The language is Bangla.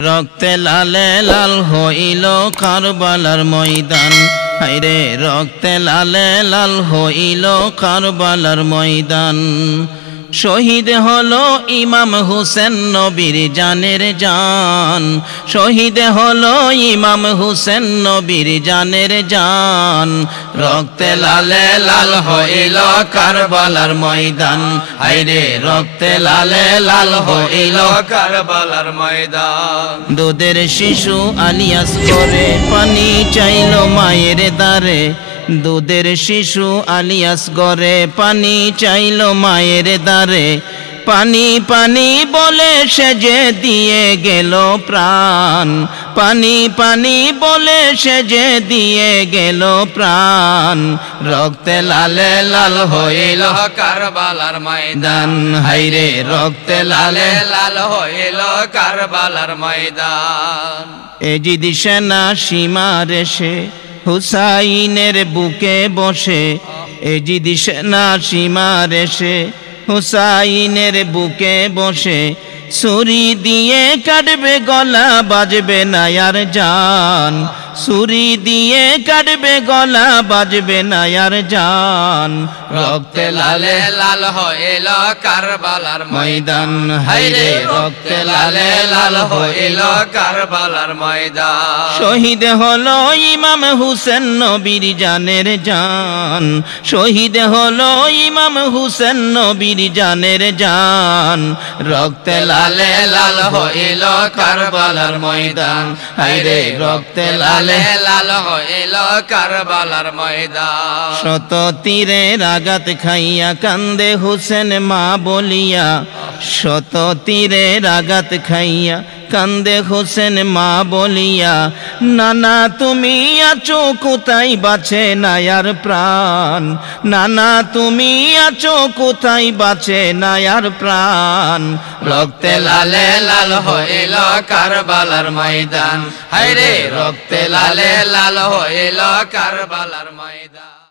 রক্তে লালে লাল হইল কারবালার ময়দান, হায়রে রক্তে লালে লাল হইল কারবালার ময়দান। শহীদ হলো ইমাম হুসেন নবীর জানের জান, শহীদ হলো ইমাম হুসেন নবীর জানের জান। রক্তে লালে লাল হইল কারবালার ময়দান, হায়রে রক্তে লালে লাল হইল কারবালার ময়দান। দুধের শিশু আলিয়াস করে পানি চাইল মায়ের দ্বারে, দুধের শিশু আলিয়াস গরে পানি চাইল মায়ের দ্বারে। পানি পানি বলে সে যে দিয়ে গেল প্রাণ, পানি পানি বলে সে যে দিয়ে গেল প্রাণ। রক্তে লালে লাল হইল কারবালার ময়দান, হায়রে রক্তে লালে লাল হইল কারবালার ময়দান। এজিদ সেনা সীমার এসে হুসাইনের বুকে বসে, এজিদ সেনা সীমার এসে হুসাইনের বুকে বসে। ছুরি দিয়ে কাটবে গলা বাজবে না আর জান, ছুরি দিয়ে কাটবে গলা বাজবে না আর জান। রক্তে লালে লাল হইল কারবালার ময়দান, হায়রে হায়রে রক্তে লালে লাল হইল কারবালার ময়দান। শহীদ হলো ইমাম হুসেন নবীর জানের জান, শহীদ হলো ইমাম হুসেন নবীর জানের জান। রক্তে লালে লাল হইল কারবালার ময়দান, হায়রে রক্তে লালে লাল হইল কারবালার ময়দান। শত তীরের আঘাত খাইয়া কান্দে হুসেন মা বলিয়া, শত তীরের আঘাত খাইয়া কান্দে হুসেন মা বলিয়া। নানা তুমি আছো কোথায় বাঁচে না আর প্রাণ, নানা তুমি আছো কোথায় বাঁচে না আর প্রাণ। রক্তে লালে লাল হইল কারবালার ময়দান, হায়রে রক্তে লালে লাল হইল কারবালার ময়দান।